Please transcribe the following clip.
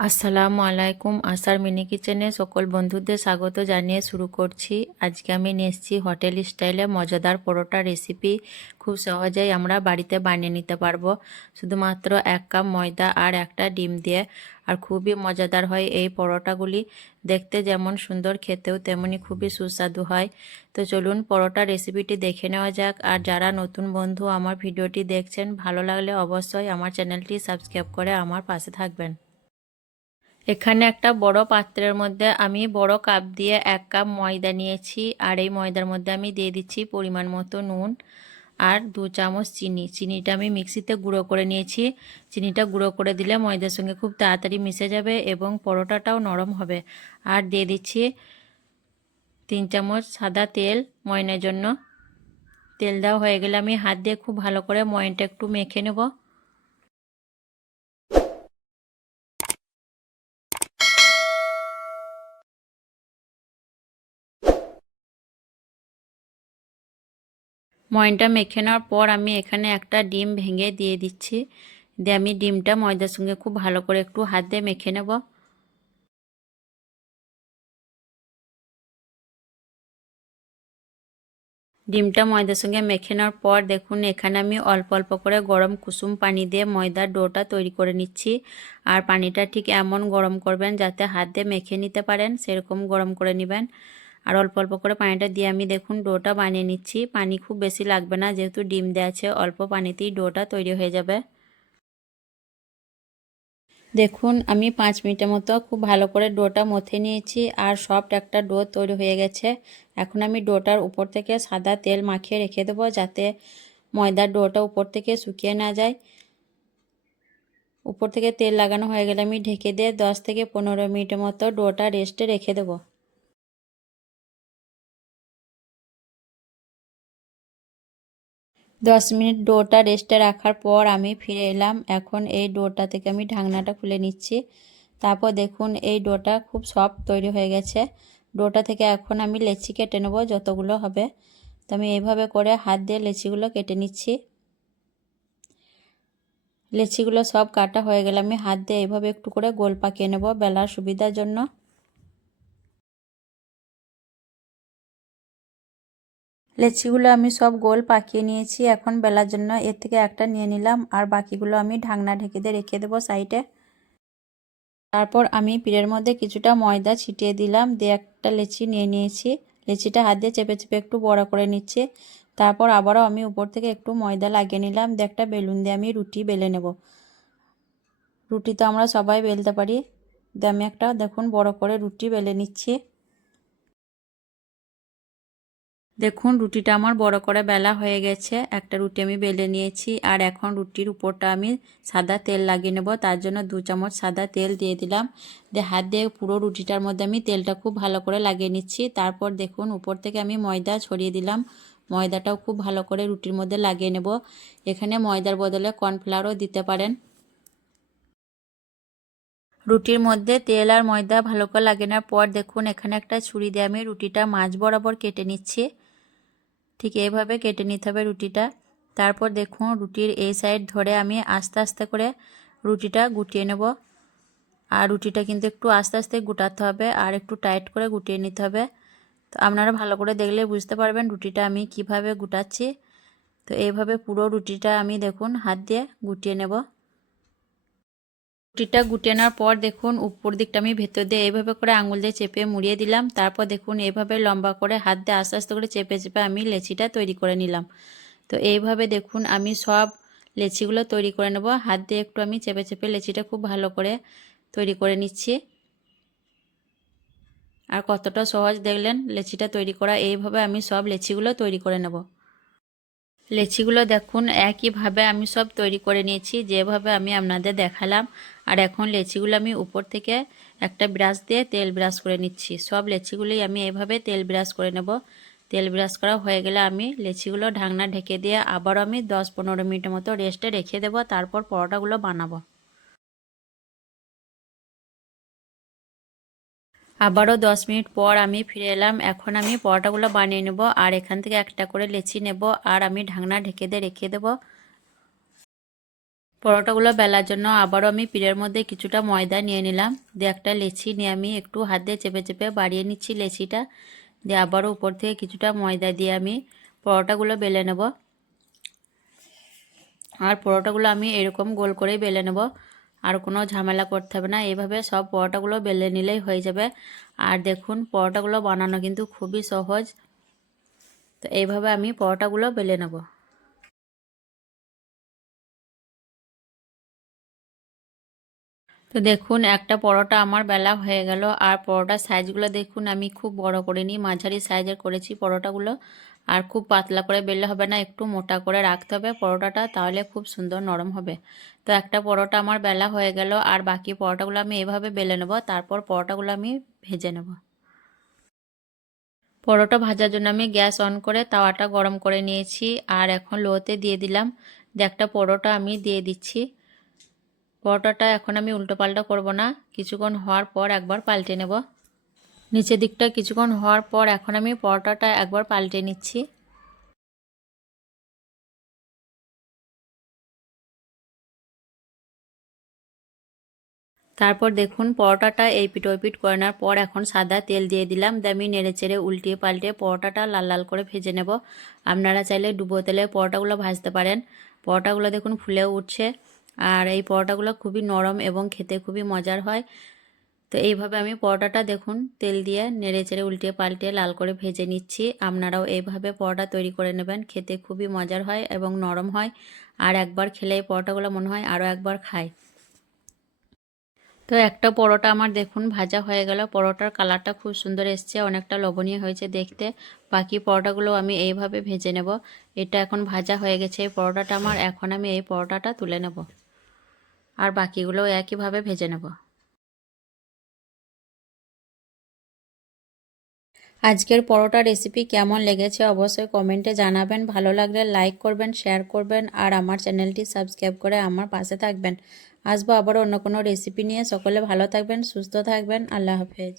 আসসালামু আলাইকুম। আসার মিনি কিচেনে সকল বন্ধুদের স্বাগত জানিয়ে শুরু করছি। আজকে আমি নিয়ে এসেছি হোটেল স্টাইলে মজাদার পরোটা রেসিপি। খুব সহজেই আমরা বাড়িতে বানিয়ে নিতে পারবো, শুধুমাত্র 1 কাপ ময়দা আর একটা ডিম দিয়ে। আর খুবই মজাদার হয় এই পরোটাগুলি, দেখতে যেমন সুন্দর, খেতেও তেমনি খুবই সুস্বাদু হয়। তো চলুন পরোটা রেসিপিটি দেখে নেওয়া যাক। আর যারা নতুন বন্ধু আমার ভিডিওটি দেখছেন, ভালো লাগলে অবশ্যই আমার চ্যানেলটি সাবস্ক্রাইব করে আমার পাশে থাকবেন। এখানে একটা বড় পাত্রের মধ্যে আমি বড় কাপ দিয়ে 1 কাপ ময়দা নিয়েছি। আর এই ময়দার মধ্যে আমি দিয়ে দিচ্ছি পরিমাণ মতো নুন আর 2 চামচ চিনি। চিনিটা আমি মিক্সিতে গুঁড়ো করে নিয়েছি। চিনিটা গুঁড়ো করে দিলে ময়দার সঙ্গে খুব তাড়াতাড়ি মিশে যাবে এবং পরোটাটাও নরম হবে। আর দিয়ে দিচ্ছি 3 চামচ সাদা তেল ময়নের জন্য। তেল দেওয়া হয়ে গেলে আমি হাত দিয়ে খুব ভালো করে ময়নটা একটু মেখে নেব। ময়নটা মেখে নেওয়ার পর আমি এখানে একটা ডিম ভেঙে দিয়ে দিচ্ছি। দিয়ে আমি ডিমটা ময়দার সঙ্গে খুব ভালো করে একটু হাত দিয়ে মেখে নেব। ডিমটা ময়দার সঙ্গে মেখে নেওয়ার পর দেখুন এখানে আমি অল্প অল্প করে গরম কুসুম পানি দিয়ে ময়দার ডোটা তৈরি করে নিচ্ছি। আর পানিটা ঠিক এমন গরম করবেন যাতে হাত দিয়ে মেখে নিতে পারেন, সেরকম গরম করে নেবেন। আর অল্প অল্প করে পানিটা দিয়ে আমি দেখুন ডোটা বানিয়ে নিচ্ছি। পানি খুব বেশি লাগবে না, যেহেতু ডিম দেওয়া আছে, অল্প পানিতেই ডোটা তৈরি হয়ে যাবে। দেখুন আমি 5 মিনিটের মতো খুব ভালো করে ডোটা মথে নিয়েছি আর সফট একটা ডো তৈরি হয়ে গেছে। এখন আমি ডোটার উপর থেকে সাদা তেল মাখিয়ে রেখে দেবো, যাতে ময়দার ডোটা উপর থেকে শুকিয়ে না যায়। উপর থেকে তেল লাগানো হয়ে গেলে আমি ঢেকে দিয়ে 10 থেকে 15 মিনিটের মতো ডোটা রেস্টে রেখে দেবো। 10 মিনিট ডোটা রেস্টে রাখার পর আমি ফিরে এলাম। এখন এই ডোটা থেকে আমি ঢাকনাটা খুলে নিচ্ছি। তারপর দেখুন এই ডোটা খুব সফট তৈরি হয়ে গেছে। ডোটা থেকে এখন আমি লেচি কেটে নেব যতগুলো হবে। তো আমি এইভাবে করে হাত দিয়ে লেচিগুলো কেটে নিচ্ছি। লেচিগুলো সব কাটা হয়ে গেলে আমি হাত দিয়ে এইভাবে একটু করে গোল পাকিয়ে নেব বেলার সুবিধার জন্য। লেচিগুলো আমি সব গোল পাকিয়ে নিয়েছি। এখন বেলার জন্য এর থেকে একটা নিয়ে নিলাম আর বাকিগুলো আমি ঢাকনা ঢেকে দিয়ে রেখে দেবো সাইডে। তারপর আমি পিঠের মধ্যে কিছুটা ময়দা ছিটিয়ে দিলাম, দিয়ে একটা লেচি নিয়ে নিয়েছি। লেচিটা হাত দিয়ে চেপে চেপে একটু বড় করে নিচ্ছি। তারপর আবারও আমি উপর থেকে একটু ময়দা লাগিয়ে নিলাম, দিয়ে একটা বেলুন দিয়ে আমি রুটি বেলে নেব। রুটি তো আমরা সবাই বেলতে পারি। দিয়ে আমি একটা দেখুন বড় করে রুটি বেলে নিচ্ছি। দেখুন রুটিটা আমার বড় করে বেলা হয়ে গেছে। একটা রুটি আমি বেলে নিয়েছি আর এখন রুটির উপরটা আমি সাদা তেল লাগিয়ে নেব। তার জন্য 2 চামচ সাদা তেল দিয়ে দিলাম। দিয়ে হাত দিয়ে পুরো রুটিটার মধ্যে আমি তেলটা খুব ভালো করে লাগিয়ে নিচ্ছি। তারপর দেখুন উপর থেকে আমি ময়দা ছড়িয়ে দিলাম। ময়দাটাও খুব ভালো করে রুটির মধ্যে লাগিয়ে নেব। এখানে ময়দার বদলে কর্নফ্লাওয়ারও দিতে পারেন। রুটির মধ্যে তেল আর ময়দা ভালো করে লাগিয়ে নেওয়ার পর দেখুন এখানে একটা ছুরি দিয়ে আমি রুটিটা মাঝ বরাবর কেটে নিচ্ছি। ঠিক এইভাবে কেটে নিতে হবে রুটিটা। তারপর দেখুন রুটির এই সাইড ধরে আমি আস্তে আস্তে করে রুটিটা গুটিয়ে নেব। আর রুটিটা কিন্তু একটু আস্তে আস্তে গুটাতে হবে আর একটু টাইট করে গুটিয়ে নিতে হবে। তো আপনারা ভালো করে দেখলে বুঝতে পারবেন রুটিটা আমি কিভাবে গুটাচ্ছি। তো এইভাবে পুরো রুটিটা আমি দেখুন হাত দিয়ে গুটিয়ে নেব। রুটিটা গুটিয়ে নেওয়ার পর দেখুন উপর দিকটা আমি ভেতর দিয়ে এইভাবে করে আঙুল দিয়ে চেপে মুড়িয়ে দিলাম। তারপর দেখুন এইভাবে লম্বা করে হাত দিয়ে আস্তে আস্তে করে চেপে চেপে আমি লেচিটা তৈরি করে নিলাম। তো এইভাবে দেখুন আমি সব লেচিগুলো তৈরি করে নেব। হাত দিয়ে একটু আমি চেপে চেপে লেচিটা খুব ভালো করে তৈরি করে নিচ্ছি। আর কতটা সহজ দেখলেন লেচিটা তৈরি করা। এইভাবে আমি সব লেচিগুলো তৈরি করে নেব। লেচিগুলো দেখুন একইভাবে আমি সব তৈরি করে নিয়েছি, যেভাবে আমি আপনাদের দেখালাম। আর এখন লেচিগুলো আমি উপর থেকে একটা ব্রাশ দিয়ে তেল ব্রাশ করে নিচ্ছি। সব লেচিগুলোই আমি এইভাবে তেল ব্রাশ করে নেব। তেল ব্রাশ করা হয়ে গেলে আমি লেচিগুলো ঢাকনা ঢেকে দিয়ে আবারও আমি 10-15 মিনিটের মতো রেস্টে রেখে দেবো। তারপর পরোটাগুলো বানাবো। আবারও 10 মিনিট পর আমি ফিরে এলাম। এখন আমি পরোটাগুলো বানিয়ে নেব। আর এখান থেকে একটা করে লেচি নেব আর আমি ঢাকনা ঢেকে দিয়ে রেখে দেবো। পরোটাগুলো বেলার জন্য আবারও আমি পিঠের মধ্যে কিছুটা ময়দা নিয়ে নিলাম, দিয়ে একটা লেচি নিয়ে আমি একটু হাত দিয়ে চেপে চেপে বাড়িয়ে নিচ্ছি লেচিটা, দিয়ে আবারও উপর থেকে কিছুটা ময়দা দিয়ে আমি পরোটাগুলো বেলে নেব। আর পরোটাগুলো আমি এরকম গোল করেই বেলে নেব, আর কোনো ঝামেলা করতে হবে না, এইভাবে সব পরোটাগুলো বেলে নিলেই হয়ে যাবে। আর দেখুন পরোটাগুলো বানানো কিন্তু খুবই সহজ, তো এইভাবে আমি পরোটাগুলো বেলে নেব। তো দেখুন একটা পরোটা আমার বেলা হয়ে গেল, আর পরোটার সাইজগুলো দেখুন আমি খুব বড় করে নিই, মাঝারি সাইজের করেছি পরোটাগুলো। আর খুব পাতলা করে বেললে হবে না, একটু মোটা করে রাখতে হবে পরোটাটা, তাহলে খুব সুন্দর নরম হবে। তো একটা পরোটা আমার বেলা হয়ে গেল, আর বাকি পরোটাগুলো আমি এভাবে বেলে নেব, তারপর পরোটাগুলো আমি ভেজে নেব। পরোটা ভাজার জন্য আমি গ্যাস অন করে তাওয়াটা গরম করে নিয়েছি, আর এখন লোতে দিয়ে দিলাম। একটা পরোটা আমি দিয়ে দিচ্ছি। পরোটাটা এখন আমি উল্টো পাল্টা করবো না, কিছুক্ষণ হওয়ার পর একবার পাল্টে নেব। নিচের দিকটা কিছুক্ষণ হওয়ার পর এখন আমি পরোটাটা একবার পাল্টে নিচ্ছি। তারপর দেখুন পরোটাটা এই পিঠ ওই পিঠ করে নেওয়ার পর এখন সাদা তেল দিয়ে দিলাম, দিয়ে আমি নেড়ে চেড়ে উল্টিয়ে পাল্টে পরোটাটা লাল লাল করে ভেজে নেব। আপনারা চাইলে ডুবো তেলে পরোটাগুলো ভাজতে পারেন। পরোটাগুলো দেখুন ফুলেও উঠছে, আর এই পরোটাগুলো খুবই নরম এবং খেতে খুবই মজার হয়। তো এইভাবে আমি পরোটাটা দেখুন তেল দিয়ে নেড়ে চেড়ে উল্টিয়ে পাল্টে লাল করে ভেজে নিচ্ছি। আপনারাও এইভাবে পরোটা তৈরি করে নেবেন, খেতে খুবই মজার হয় এবং নরম হয়। আর একবার খেলে এই পরোটাগুলো মনে হয় আরও একবার খাই। তো একটা পরোটা আমার দেখুন ভাজা হয়ে গেল, পরোটার কালারটা খুব সুন্দর এসছে, অনেকটা লোভনীয় হয়েছে দেখতে। বাকি পরোটাগুলো আমি এইভাবে ভেজে নেব। এটা এখন ভাজা হয়ে গেছে এই পরোটাটা আমার, এখন আমি এই পরোটাটা তুলে নেব, আর বাকিগুলো একইভাবে ভেজে নেব। আজকের পরোটা রেসিপি কেমন লেগেছে অবশ্যই কমেন্টে জানাবেন, ভালো লাগলে লাইক করবেন, শেয়ার করবেন, আর আমার চ্যানেলটি সাবস্ক্রাইব করে আমার পাশে থাকবেন। আসবো আবার অন্য কোনো রেসিপি নিয়ে। সকলে ভালো থাকবেন, সুস্থ থাকবেন। আল্লাহ হাফেজ।